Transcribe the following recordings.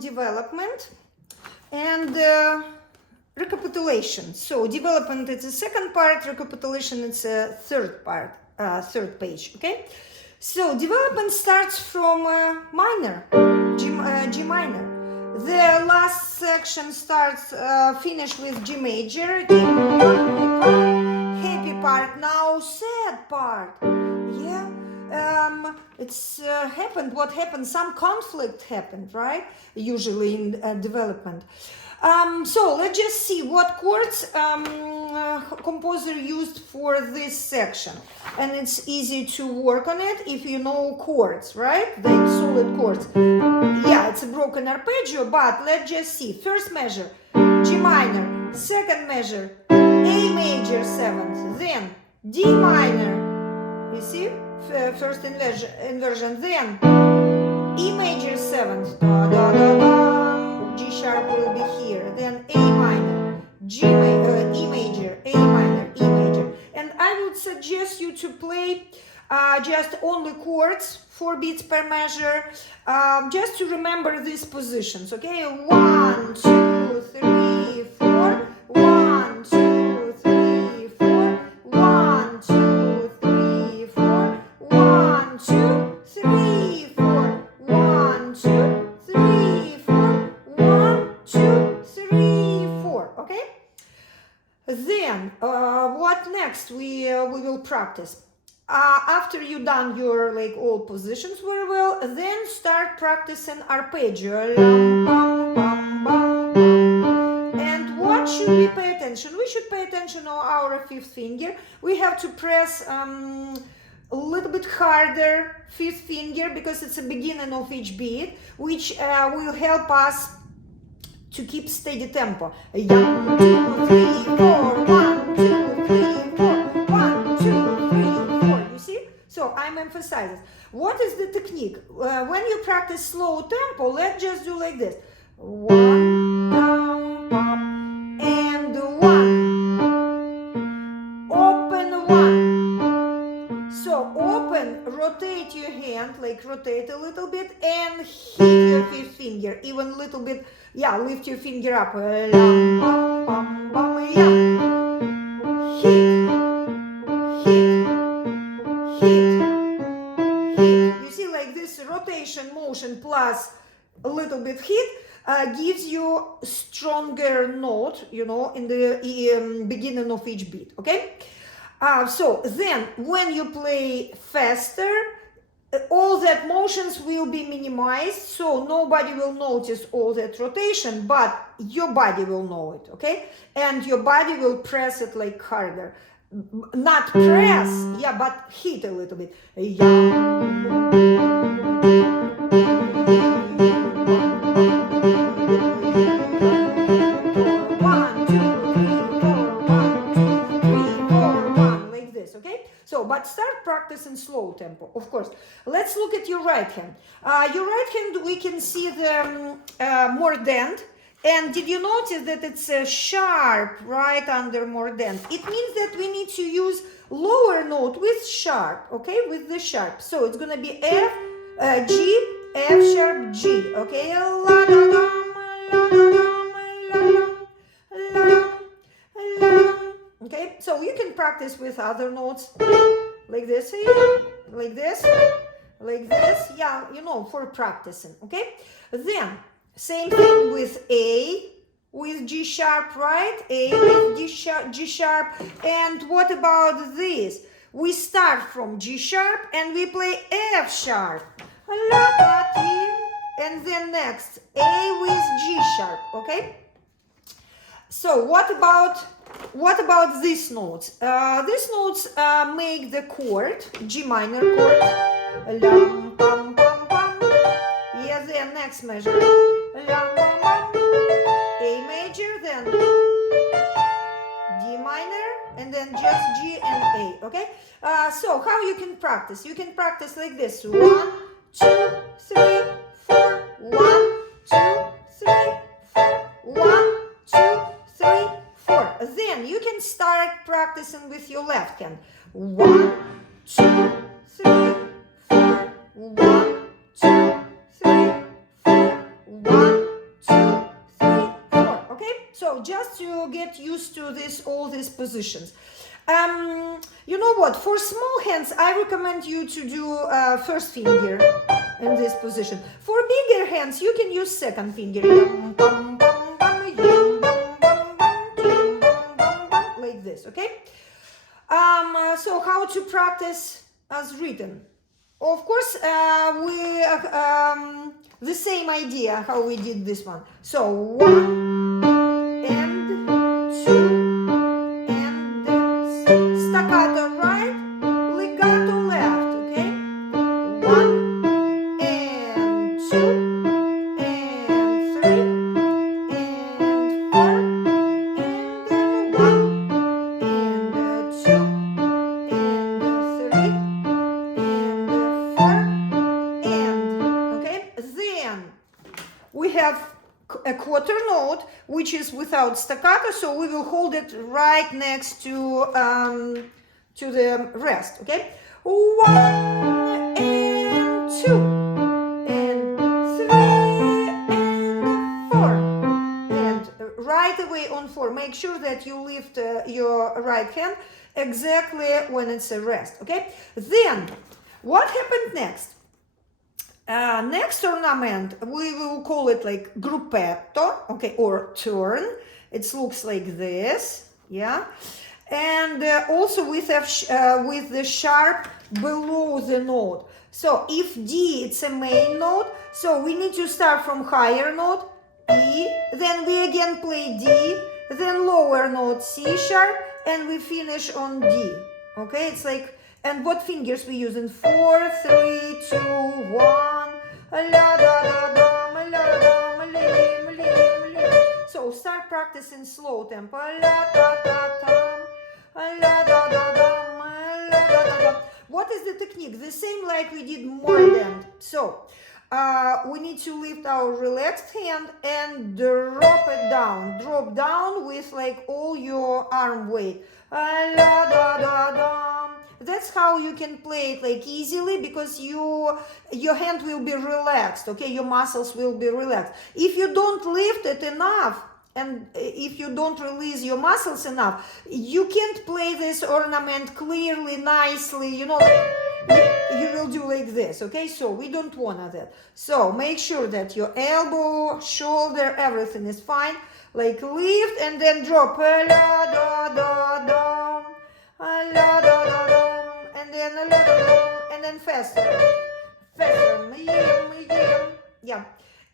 Development and recapitulation. So development is the second part, recapitulation is a third part, third page. Okay, so development starts from minor, G minor. The last section starts finish with G major. Happy part. Now sad part. Yeah. It's happened. What happened? Some conflict happened, right? Usually in development. So let's just see what chords composer used for this section, and it's easy to work on it if you know chords, right? The solid chords. Yeah, it's a broken arpeggio, but let's just see. First measure, G minor. Second measure, A major 7th. Then D minor. You see? First inversion, then E major 7th, da, da, da, da. G sharp will be here, then A minor, E major, A minor, E major. And I would suggest you to play just only chords, 4 beats per measure, just to remember these positions, okay? 1, 2, 3, 4, 1, 2, 3, 4, 1, 2, 3, 4, 1, 2, 3, 4, 1, 2, 3, 4, 1, 2, 3, 4, okay? Then, what next? We will practice. After you done your all positions very well, then start practicing arpeggio. And what should we pay attention? We should pay attention on our 5th finger. We have to press a little bit harder 5th finger because it's the beginning of each beat, which will help us to keep steady tempo. 1, 2, 3, 4, 1, 2, 3, 4, 1, 2, 3, 4. You see? So I'm emphasizing. What is the technique? When you practice slow tempo, let's just do like this. 1, down, up, and 1. Open 1. So open, rotate your hand, rotate a little bit and hit your 5th finger, even a little bit. Yeah, lift your finger up. Hit. You see, like this rotation motion plus a little bit hit gives you stronger note, in the beginning of each beat, okay? So then when you play faster, all that motions will be minimized, so nobody will notice all that rotation, but your body will know it, okay? And your body will press it harder. Not press, yeah, but hit a little bit. So, but start practicing slow tempo, of course. Let's look at your right hand. Your right hand, we can see the mordent. And did you notice that it's sharp right under mordent? It means that we need to use lower note with sharp, okay, with the sharp. So it's going to be F, G, F sharp, G, okay? Okay, so you can practice with other notes like this, like this, like this, yeah, for practicing, okay? Then, same thing with A, with G sharp, right? A with G sharp. And what about this? We start from G sharp and we play F sharp. And and then next A with G sharp, okay? So what about these notes? These notes make the chord, G minor chord, lam, pam, pam, pam. Yeah, then next measure, lam, pam, pam. A major, then D minor, and then just G and A, okay? So how you can practice? You can practice like this. 1, 2, 3, 4. 1, 2, 3, 4. 1, 2, 3, 4. Then you can start practicing with your left hand. 1, 2, 3, 4. 1, 2, 3, 4. 1, 2, 3, 4. Okay? So just to get used to all these positions. You know what? For small hands, I recommend you to do first finger in this position. For bigger hands, you can use second finger. Like this, okay? So how to practice as written? Of course, the same idea how we did this one. So 1 and 2 and staccato right, legato left, okay? 1 and 2 and 3 and 4 and then 1 and 2 and 3 and 4 and, okay? Then we have a quarter note which is without staccato, so we will hold it right next to the rest, okay? 1 and 2 and 3 and 4 and right away on 4. Make sure that you lift your right hand exactly when it's a rest, okay? Then what happened next? Next ornament, we will call it like gruppetto, okay, or turn. It looks like this, yeah. And also with the sharp below the note. So if D, it's a main note, so we need to start from higher note, E, then we again play D, then lower note C sharp, and we finish on D, okay? It's like, and what fingers we use in 4, 3, 2, 1. So start practicing slow tempo. What is the technique? The same like we did mordent. So we need to lift our relaxed hand and drop it down. Drop down with like all your arm weight. That's how you can play it like easily, because your hand will be relaxed, okay? Your muscles will be relaxed. If you don't lift it enough, and if you don't release your muscles enough, you can't play this ornament clearly, nicely, you know, you will do like this, okay? So we don't want that. So make sure that your elbow, shoulder, everything is fine. Like lift and then drop. And then faster. Yeah.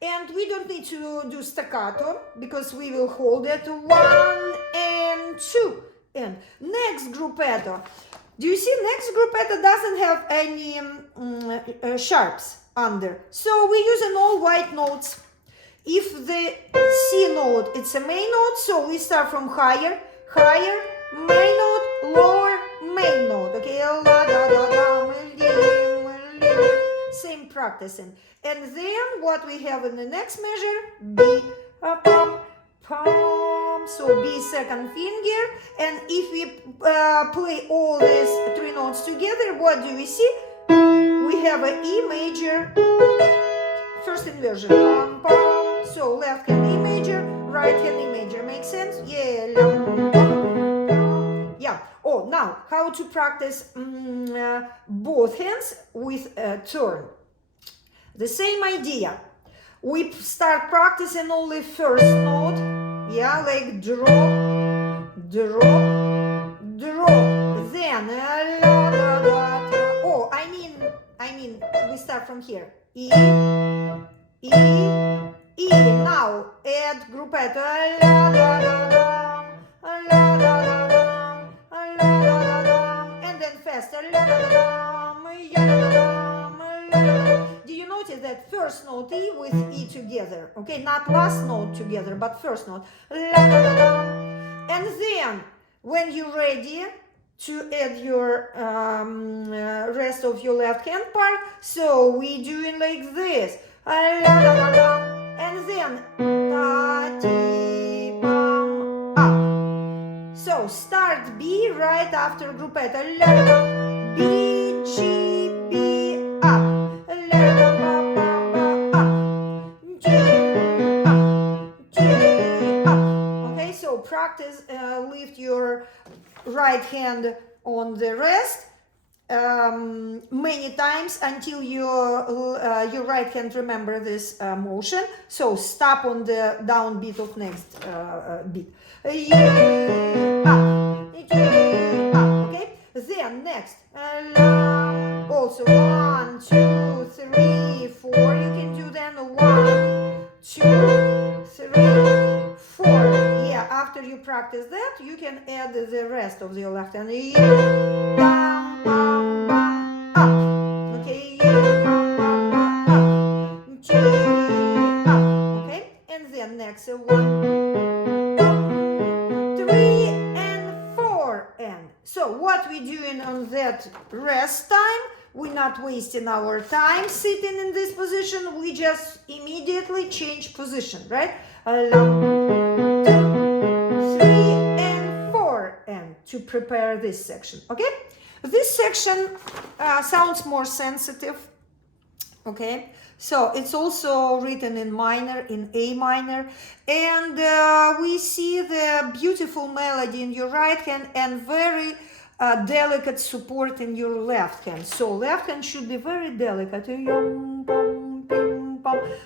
And we don't need to do staccato because we will hold it 1 and 2. And next gruppetto. Do you see next gruppetto doesn't have any sharps under. So we use an all white notes. If the C note, it's a main note, so we start from higher, main note, lower, main note, okay? Same practicing. And then what we have in the next measure, B, pom, pom. So B second finger. And if we play all these 3 notes together, what do we see? We have an E major, first inversion, pom, pom. So left hand E major, right hand E major. Make sense? Yeah. Yeah. Oh, now how to practice both hands with a turn. The same idea. We start practicing only first note. Yeah, like drop, drop, drop. Then oh, I mean we start from here. E, E, gruppetto, la da da dum, la da da dum, la da da dum, and then faster, la da da dum, ya da da dum, la da da. Do you notice that first note E with E together? Okay, not last note together, but first note, la da da dum, and then when you're ready to add your rest of your left hand part, so we doing like this, la da da da, and then ta ti bum up. So start B right after gruppetto, la da da, B G B up, la da ba ba ba up, G up, G up. Okay, so practice, lift your right hand on the rest many times until your right hand remember this motion. So stop on the downbeat of next beat. Up, okay? Then next, also 1, 2, 3, 4. You can do then 1, 2, 3, 4. Yeah, after you practice that, you can add the rest of your left hand. Bum, bum, bum, up. Okay, bum, bum, bum, up. G, up. Okay, and then next 1, 2, 3, and 4. And so what we doing on that rest time? We're not wasting our time sitting in this position. We just immediately change position, right? 2, 3, and 4, and to prepare this section. Okay, this section sounds more sensitive. Okay, so it's also written in minor, in A minor, and we see the beautiful melody in your right hand and very delicate support in your left hand. So left hand should be very delicate.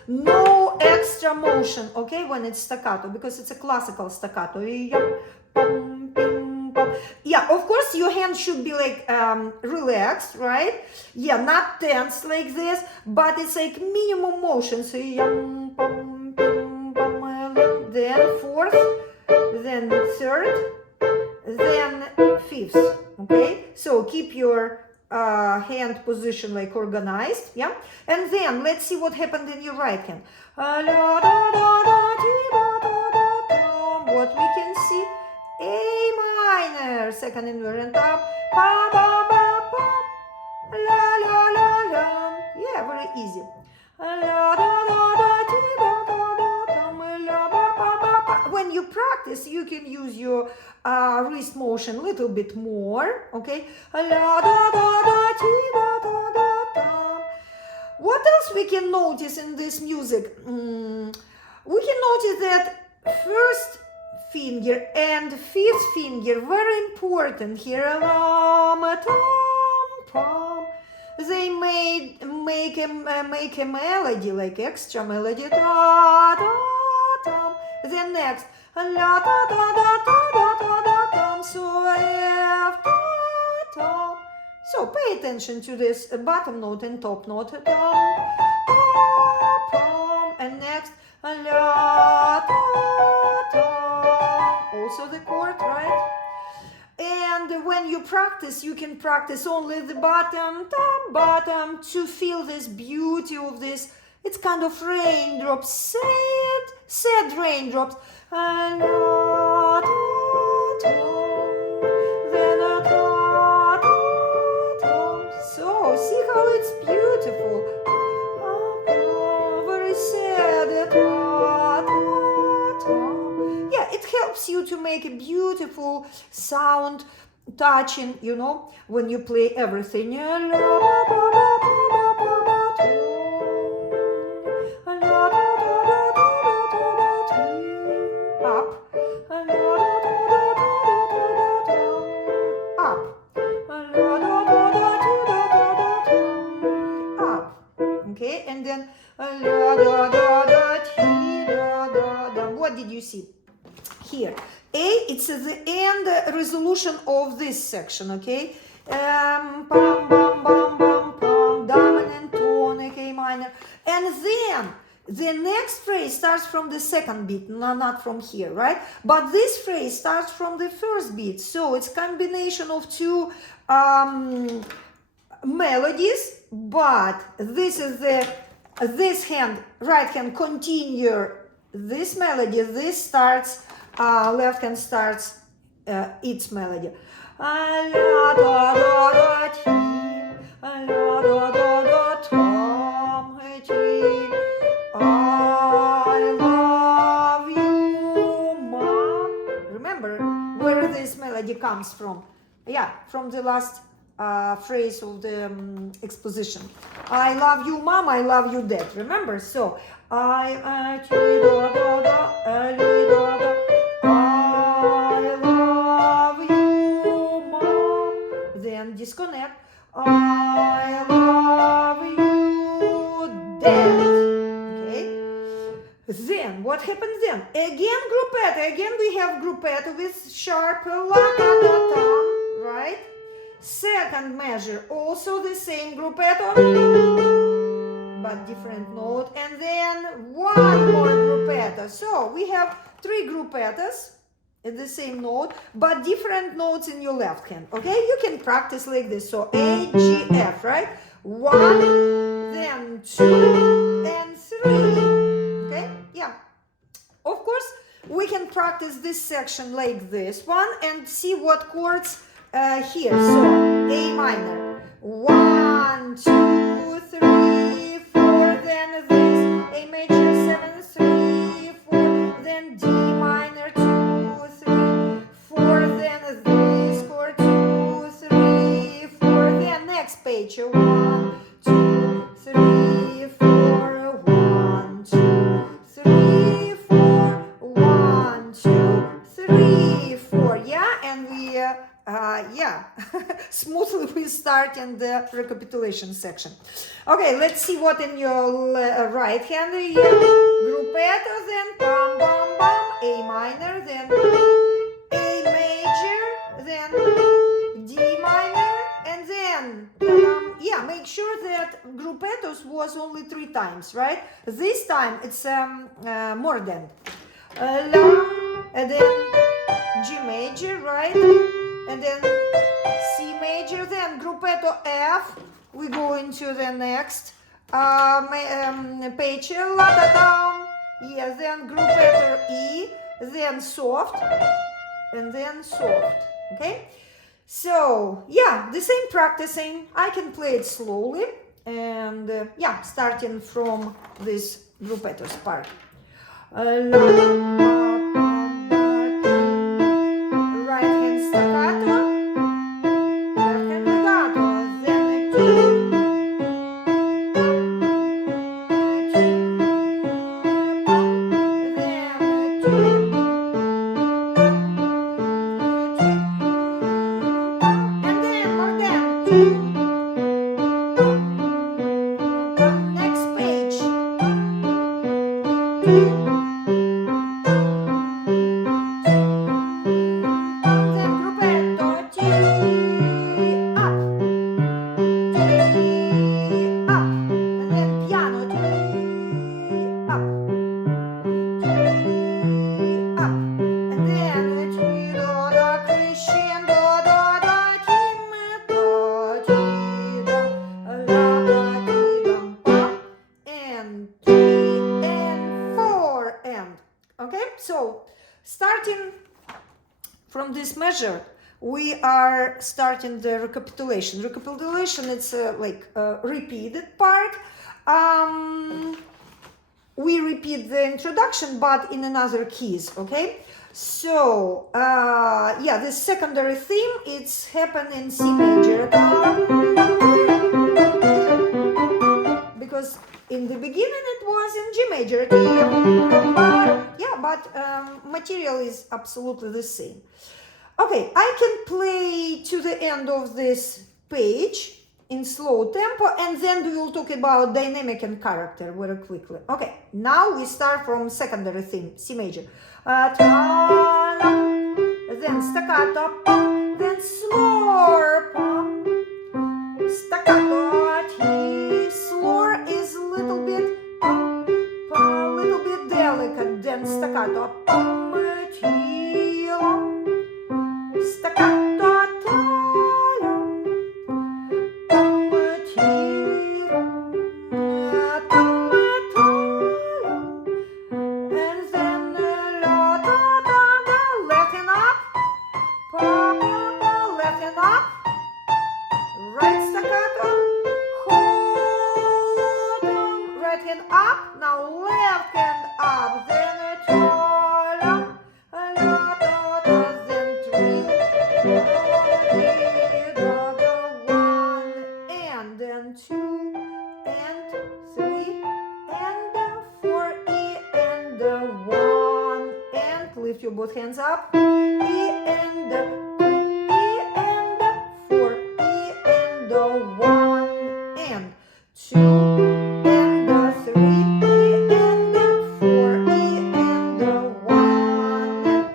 No extra motion, okay, when it's staccato, because it's a classical staccato. Yeah, of course your hand should be like relaxed, right? Yeah, not tense like this, but it's like minimum motion. So then fourth, then third, then fifth. Okay, so keep your hand position like organized, yeah, and then let's see what happened in your right hand. What we can see, A minor, second inverted up, ba ba ba ba, la la la la, yeah, very easy. When you practice, you can use your wrist motion a little bit more, okay? What else we can notice in this music? We can notice that first finger and fifth finger, very important here. They make a melody, like extra melody. Then next, la da da da da da da da da, so F da da. So pay attention to this bottom note and top note. And next, la da da. Also the chord, right? And when you practice, you can practice only the bottom, top, bottom, to feel this beauty of this. It's kind of raindrops, sad raindrops. And so see how it's beautiful. Very sad. Yeah, it helps you to make a beautiful sound, touching, you know, when you play everything. Okay, and then what did you see here? A, it's the end resolution of this section, okay? Bum, bum, bum, bum, bum, dominant tonic, A minor. And then the next phrase starts from the second beat, not from here, right? But this phrase starts from the first beat, so it's combination of two melodies, but this is this hand, right hand, continue this melody, this starts, left hand starts its melody. I love you, Mom. Remember where this melody comes from? Yeah, from the last phrase of the exposition. I love you, Mom. I love you, Dad. Remember? So I love you, Mom. Then disconnect. I love you, Dad. Okay. Then what happens then? Again gruppetto. Again we have gruppetto with sharp la ta ta ta, right? Second measure, also the same gruppetto, but different note, and then one more gruppetto. So we have three gruppettos at the same note, but different notes in your left hand. Okay, you can practice like this. So A, G, F, right? 1, then 2, and 3. Okay, yeah. Of course, we can practice this section like this one and see what chords here. So A minor, 1, 2, 3, 4, then this, A major 7, 3, 4, then D minor 2, 3, 4, then this chord 2, 3, 4, then next page 1, 2, 3, 4, 1, 2, 3, 4, 1, 2, 3, 4, yeah, and we yeah, smoothly we start in the recapitulation section. Okay, let's see what in your right hand. Gruppetto, then bam bam bam, A minor, then A major, then D minor, and then yeah, make sure that gruppettos was only 3 times, right? This time it's more than La, and then G major, right? And then C major, then gruppetto F. We go into the next page, la da da. Yes, then gruppetto E, then soft, and then soft. Okay. So yeah, the same practicing. I can play it slowly, and yeah, starting from this gruppettos part. Right hand staccato, left hand legato, then a key, and then more than next page. So starting from this measure, we are starting the recapitulation. Recapitulation, it's like a repeated part. We repeat the introduction, but in another keys, okay? So, yeah, the secondary theme, it's happened in C major. Because in the beginning it was in G major. Yeah, but material is absolutely the same. Okay, I can play to the end of this page in slow tempo, and then we will talk about dynamic and character very quickly. Okay, now we start from secondary theme, C major. Then staccato, then slower, staccato, slower is a little bit, staccato, pam, ti, lam, staccato, ta, lam, pam, ti, lam, pam, ta, lam, and then la, da, da, da, left hand up, pa, pa, pa, left hand up, right staccato, hold on, right hand up, now left hand up, then a ta-lam, a la da da, then three, one, and then two, and three, and four, E, and one, and lift your both hands up, E, and three, E, and four, E, and one, and two, and three, E, and four, E, and one,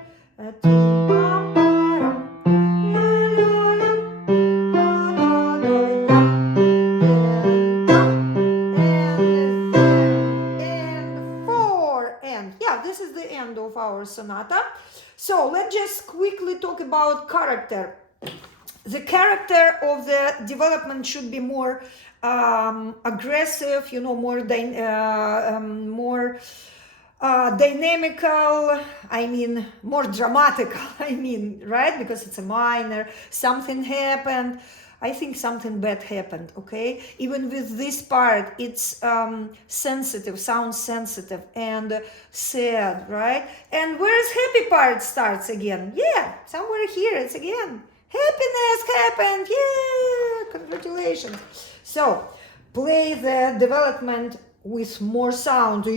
tim, pam, param, la, la, la, da, da, da, ya, and four, and yeah, this is the end of our sonata. So let's just quickly talk about character. The character of the development should be more aggressive, more dynamical, more dramatical, right? Because it's a minor, something happened. I think something bad happened, okay? Even with this part, it's sensitive, sounds sensitive and sad, right? And where's happy part starts again? Yeah, somewhere here, it's again. Happiness happened, yeah, congratulations. So, play the development with more sound.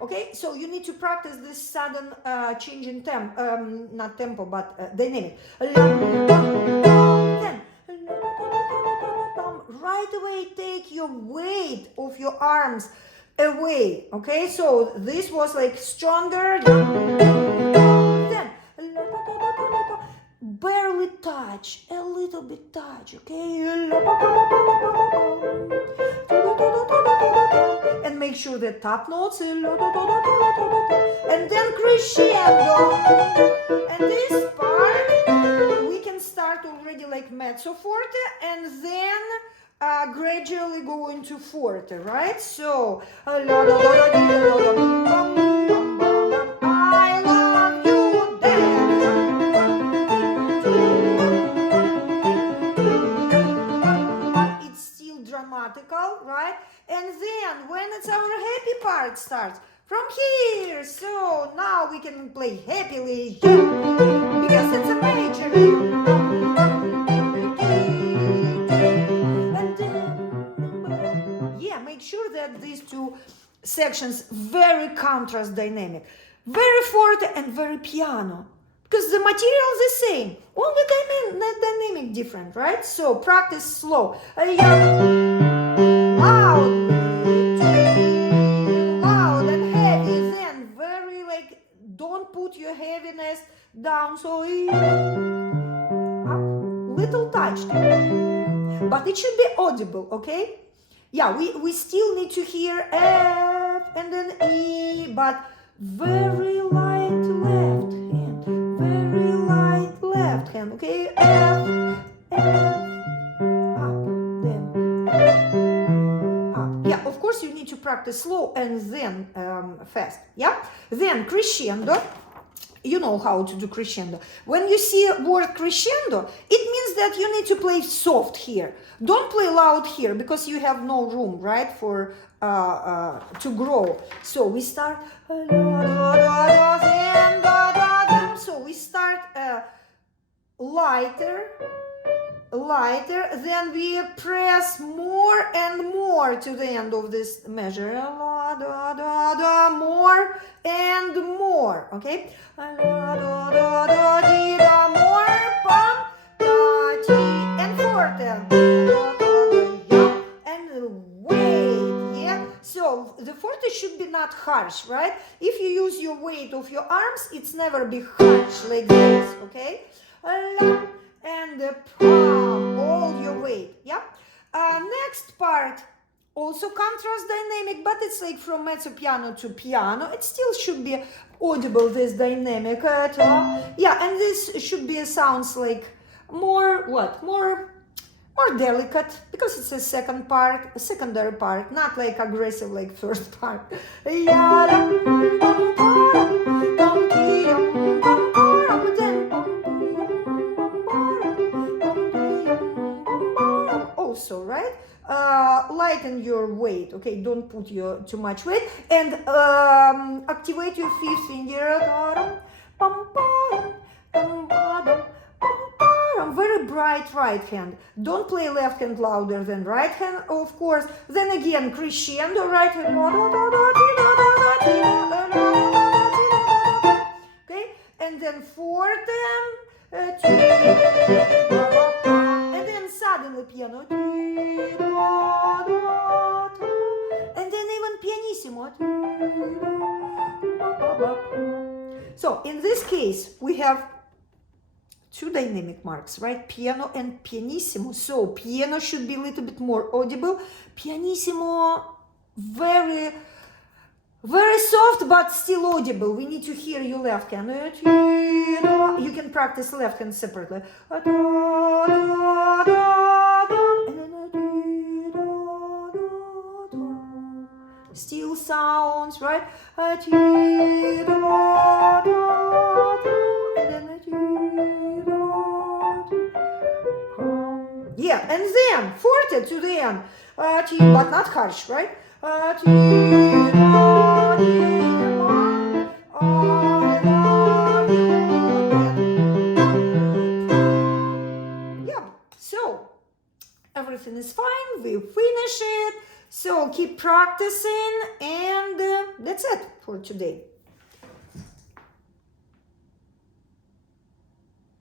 Okay, so you need to practice this sudden change in not tempo, but dynamic. Then, right away take your weight of your arms away. Okay, so this was like stronger. Then, barely touch, a little bit touch, okay? And make sure the top notes, and then crescendo. And this part, we can start already like mezzo forte, and then gradually go into forte, right? So, I love you, then. It's still dramatical, right? And then when it's our happy part starts from here, so now we can play happily because it's a major. And yeah, make sure that these two sections very contrast dynamic, very forte and very piano, because the material is the same, only dynamic different, right? So practice slow. Loud and heavy, then very like, don't put your heaviness down, so up, little touch, but it should be audible, okay? Yeah, we still need to hear F and then E, but very light left hand, very light left hand, okay? F, of course you need to practice slow and then fast, yeah? Then crescendo, you know how to do crescendo. When you see word crescendo, it means that you need to play soft here. Don't play loud here because you have no room, right, for to grow. So we start, so we start lighter, then we press more and more to the end of this measure, more and more, okay? More, pam, and forte, and wait, yeah? So the forte should be not harsh, right? If you use your weight of your arms, it's never be harsh like this, okay? And the palm, all your weight, yeah? Next part, also contrast dynamic, but it's like from mezzo piano to piano. It still should be audible, this dynamic. Yeah, and this should be sounds like more, what? More delicate, because it's a secondary part, not like aggressive like first part. Also, right? Lighten your weight, okay? Don't put your too much weight, and activate your fifth finger. Very bright right hand. Don't play left hand louder than right hand, of course. Then again, crescendo, right hand. Okay, and then forte, and then suddenly piano, and then even pianissimo. So in this case, we have two dynamic marks, right? Piano and pianissimo. So piano should be a little bit more audible. Pianissimo, very, very soft, but still audible. We need to hear your left hand. You can practice left hand separately. Still sounds, right? Yeah, and then forte to the end, but not harsh, right? Yeah, so everything is fine, we finish it. So keep practicing, and that's it for today.